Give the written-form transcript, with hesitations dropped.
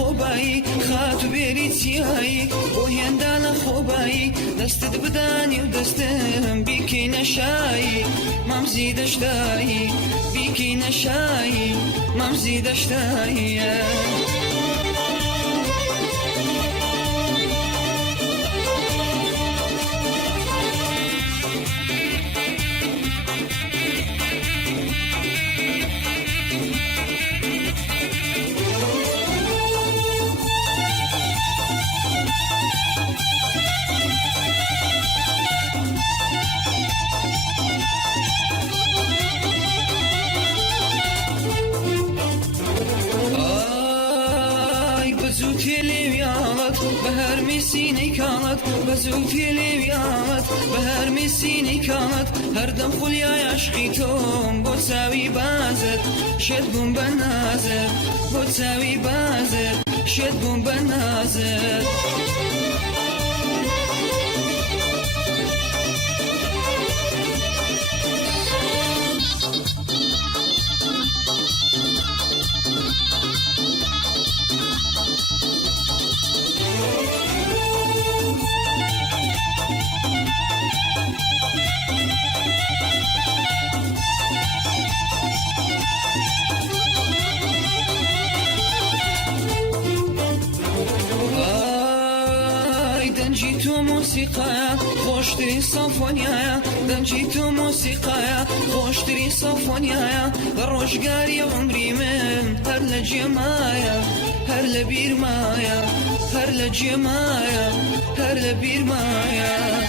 خۆبایی خات و بێری چیایی بۆ هێندا لە خۆبایی دەستت بدانی و دەستم بیکەینە شایی مامزی دەشتایی بیکەینە شایی مامزی دەشتاییە بهر میسینی کامت بزودی لیویامت بهر میسینی کامت هر دم خولیای عشقی توم با سوی بازت شد بوم بنازت با سوی بازت شد بوم بنازت دنجی تو موسیقایا خوشترین سامفونیایا دنجی تو موسیقایا خوشترین سامفونیایا در روشگاری عمری من هر لجمایا هر لبیر مایا هر لجمایا هر لبیر مایا